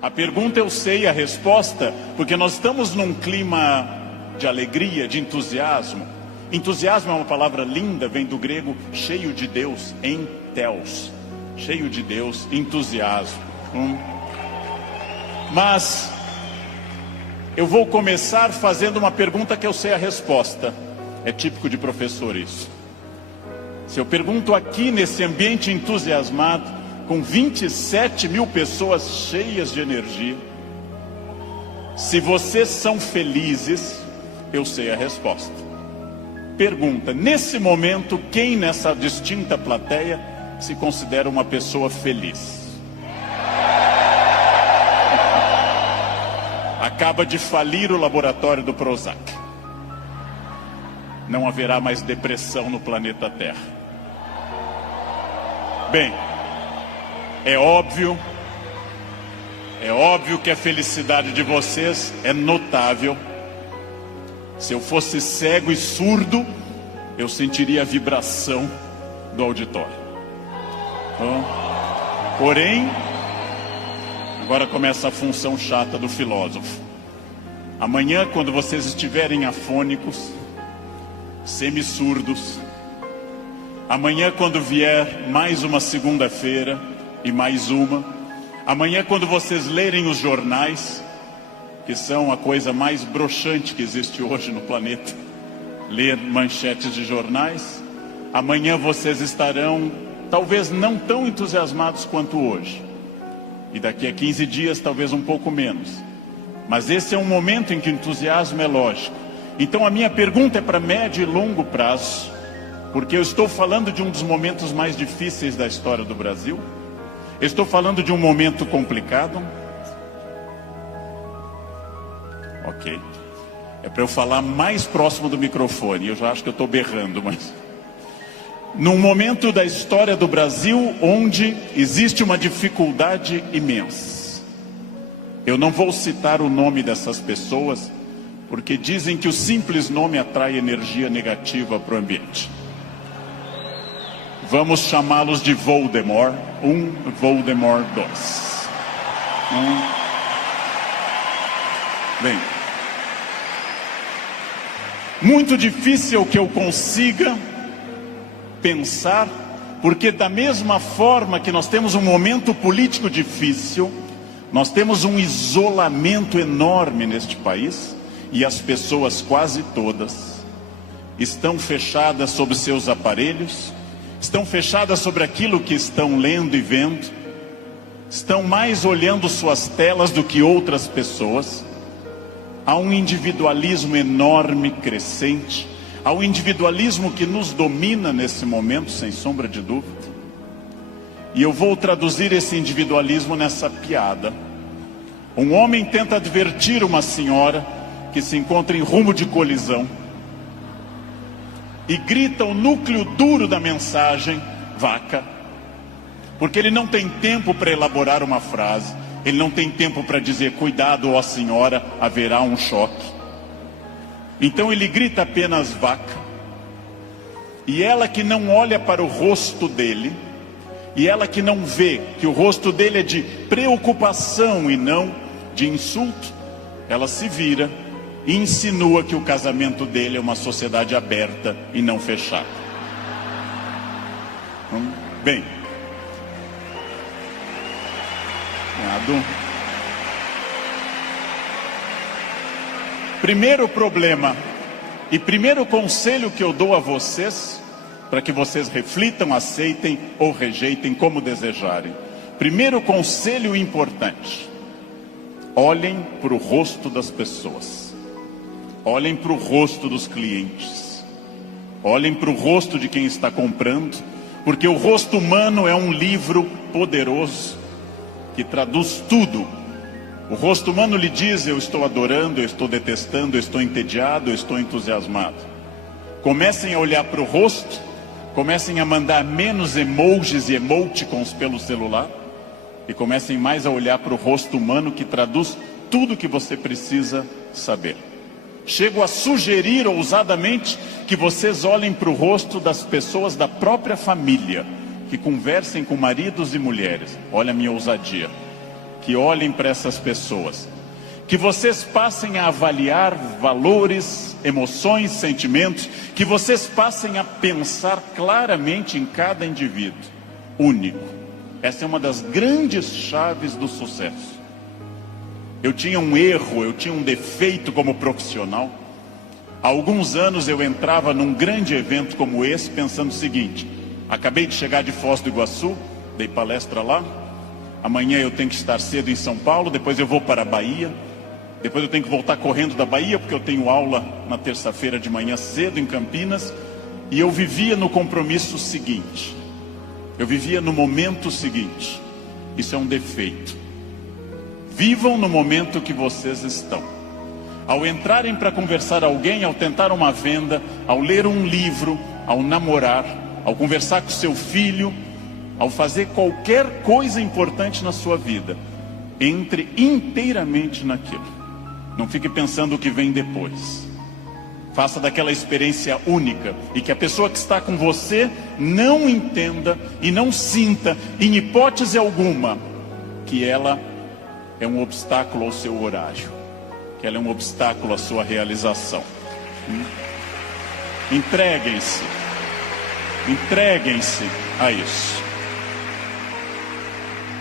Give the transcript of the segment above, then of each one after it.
A pergunta eu sei a resposta, porque nós estamos num clima de alegria, de entusiasmo. Entusiasmo é uma palavra linda, vem do grego cheio de Deus, entheos. Cheio de Deus, entusiasmo. Mas eu vou começar fazendo uma pergunta que eu sei a resposta. É típico de professor isso. Se eu pergunto aqui nesse ambiente entusiasmado, com 27 mil pessoas cheias de energia, se vocês são felizes, eu sei a resposta. Pergunta, nesse momento, quem nessa distinta plateia se considera uma pessoa feliz? Acaba de falir o laboratório do Prozac. Não haverá mais depressão no planeta Terra. Bem, é óbvio que a felicidade de vocês é notável. Se eu fosse cego e surdo, eu sentiria a vibração do auditório. Porém, agora começa a função chata do filósofo. Amanhã, quando vocês estiverem afônicos, semi-surdos, amanhã, quando vier mais uma segunda-feira e mais uma, amanhã, quando vocês lerem os jornais, que são a coisa mais broxante que existe hoje no planeta, ler manchetes de jornais, amanhã vocês estarão talvez não tão entusiasmados quanto hoje, e daqui a 15 dias talvez um pouco menos, mas esse é um momento em que o entusiasmo é lógico. Então a minha pergunta é para médio e longo prazo, porque eu estou falando de um dos momentos mais difíceis da história do Brasil. Eu estou falando de um momento complicado. Ok. É para eu falar mais próximo do microfone. Eu já acho que eu estou berrando, mas... Num momento da história do Brasil onde existe uma dificuldade imensa. Eu não vou citar o nome dessas pessoas, porque dizem que o simples nome atrai energia negativa para o ambiente. Vamos chamá-los de Voldemort 1, Voldemort 2. Bem, muito difícil que eu consiga pensar, porque da mesma forma que nós temos um momento político difícil, nós temos um isolamento enorme neste país, e as pessoas quase todas estão fechadas sobre seus aparelhos, estão fechadas sobre aquilo que estão lendo e vendo, estão mais olhando suas telas do que outras pessoas. Há um individualismo enorme, crescente, há um individualismo que nos domina nesse momento, sem sombra de dúvida. E eu vou traduzir esse individualismo nessa piada. Um homem tenta advertir uma senhora que se encontra em rumo de colisão e grita o núcleo duro da mensagem, vaca, porque ele não tem tempo para elaborar uma frase, ele não tem tempo para dizer, cuidado, ó senhora, haverá um choque. Então ele grita apenas vaca, e ela que não olha para o rosto dele, e ela que não vê que o rosto dele é de preocupação e não de insulto, ela se vira e insinua que o casamento dele é uma sociedade aberta e não fechada. Bem, primeiro problema e primeiro conselho que eu dou a vocês, para que vocês reflitam, aceitem ou rejeitem como desejarem. Primeiro conselho importante: olhem para o rosto das pessoas. Olhem para o rosto dos clientes. Olhem para o rosto de quem está comprando, porque o rosto humano é um livro poderoso que traduz tudo. O rosto humano lhe diz, eu estou adorando, eu estou detestando, eu estou entediado, eu estou entusiasmado. Comecem a olhar para o rosto, comecem a mandar menos emojis e emoticons pelo celular, e comecem mais a olhar para o rosto humano que traduz tudo que você precisa saber. Chego a sugerir ousadamente que vocês olhem para o rosto das pessoas da própria família, que conversem com maridos e mulheres. Olha a minha ousadia. que olhem para essas pessoas, que vocês passem a avaliar valores, emoções, sentimentos, que vocês passem a pensar claramente em cada indivíduo único. Essa é uma das grandes chaves do sucesso. Eu tinha um erro, eu tinha um defeito como profissional. Há alguns anos eu entrava num grande evento como esse pensando o seguinte: acabei de chegar de Foz do Iguaçu, dei palestra lá, amanhã eu tenho que estar cedo em São Paulo, depois eu vou para a Bahia, depois eu tenho que voltar correndo da Bahia, porque eu tenho aula na terça-feira de manhã cedo em Campinas. E eu vivia no compromisso seguinte, eu vivia no momento seguinte. Isso é um defeito. Vivam no momento que vocês estão. Ao entrarem para conversar com alguém, ao tentar uma venda, ao ler um livro, ao namorar, ao conversar com seu filho, ao fazer qualquer coisa importante na sua vida, entre inteiramente naquilo. Não fique pensando o que vem depois. Faça daquela experiência única, e que a pessoa que está com você não entenda e não sinta, em hipótese alguma, que ela é um obstáculo ao seu horário, que ela é um obstáculo à sua realização. Entreguem-se a isso.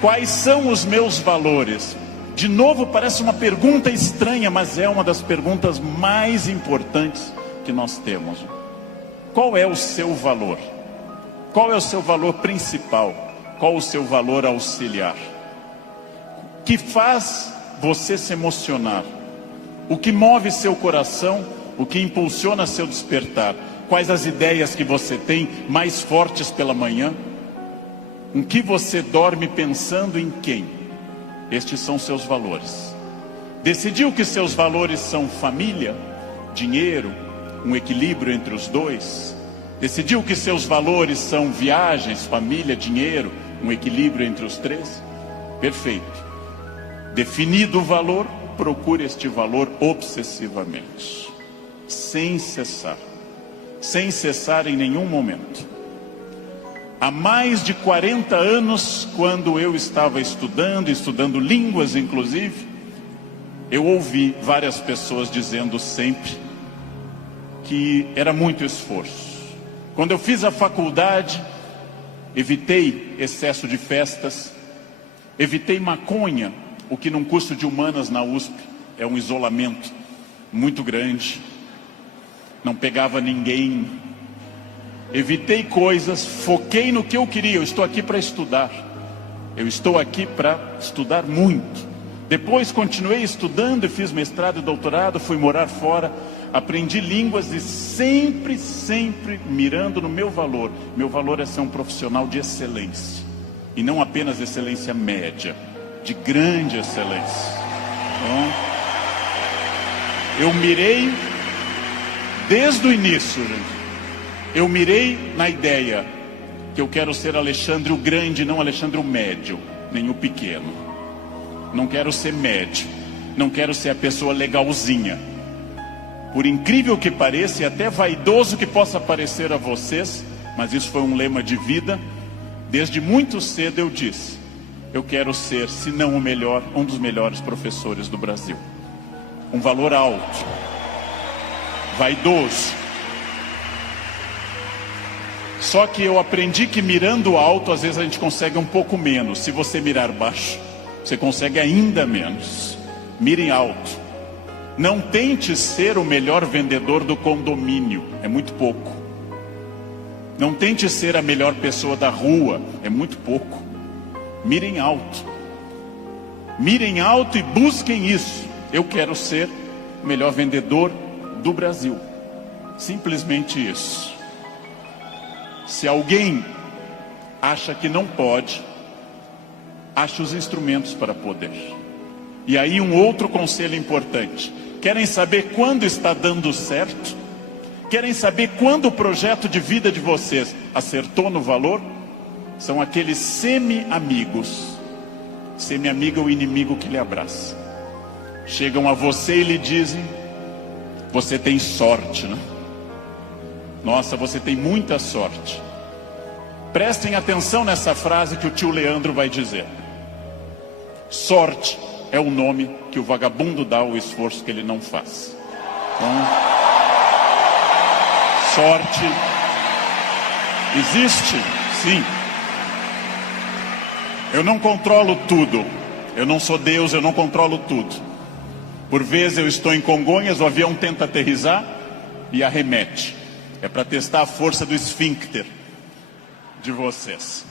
Quais são os meus valores? De novo, parece uma pergunta estranha, mas é uma das perguntas mais importantes que nós temos. Qual é o seu valor? Qual é o seu valor principal? Qual o seu valor auxiliar? O que faz você se emocionar? O que move seu coração? O que impulsiona seu despertar? Quais as ideias que você tem mais fortes pela manhã? Em que você dorme pensando em quem? Estes são seus valores. Decidiu que seus valores são família, dinheiro, um equilíbrio entre os dois? Decidiu que seus valores são viagens, família, dinheiro, um equilíbrio entre os três? Perfeito. Definido o valor, procure este valor obsessivamente, sem cessar em nenhum momento. Há mais de 40 anos, quando eu estava estudando línguas inclusive, eu ouvi várias pessoas dizendo sempre que era muito esforço. Quando eu fiz a faculdade, evitei excesso de festas, evitei maconha, o que num curso de humanas na USP é um isolamento muito grande, não pegava ninguém. Evitei coisas, foquei no que eu queria. Eu estou aqui para estudar. Eu estou aqui para estudar muito. Depois continuei estudando e fiz mestrado e doutorado, fui morar fora, aprendi línguas e sempre mirando no meu valor. Meu valor é ser um profissional de excelência. E não apenas excelência média, de grande excelência. Então, eu mirei desde o início, gente. Eu mirei na ideia que eu quero ser Alexandre o Grande, não Alexandre o Médio, nem o Pequeno. Não quero ser médio, não quero ser a pessoa legalzinha. Por incrível que pareça, e até vaidoso que possa parecer a vocês, mas isso foi um lema de vida. Desde muito cedo eu disse: eu quero ser, se não o melhor, um dos melhores professores do Brasil. Um valor alto, vaidoso. Só que eu aprendi que mirando alto, às vezes a gente consegue um pouco menos. Se você mirar baixo, você consegue ainda menos. Mire alto. Não tente ser o melhor vendedor do condomínio, é muito pouco. Não tente ser a melhor pessoa da rua, é muito pouco. Mirem alto. Mirem alto e busquem isso. Eu quero ser o melhor vendedor do Brasil. Simplesmente isso. Se alguém acha que não pode, ache os instrumentos para poder. E aí um outro conselho importante. Querem saber quando está dando certo? Querem saber quando o projeto de vida de vocês acertou no valor? São aqueles semi-amigos. Semi-amigo é o inimigo que lhe abraça. Chegam a você e lhe dizem: você tem sorte, né? Nossa, você tem muita sorte. Prestem atenção nessa frase que o tio Leandro vai dizer. Sorte é o nome que o vagabundo dá ao esforço que ele não faz. Então, sorte existe, sim. Eu não controlo tudo. Eu não sou Deus, eu não controlo tudo. Por vezes eu estou em Congonhas, o avião tenta aterrissar e arremete. É para testar a força do esfíncter de vocês.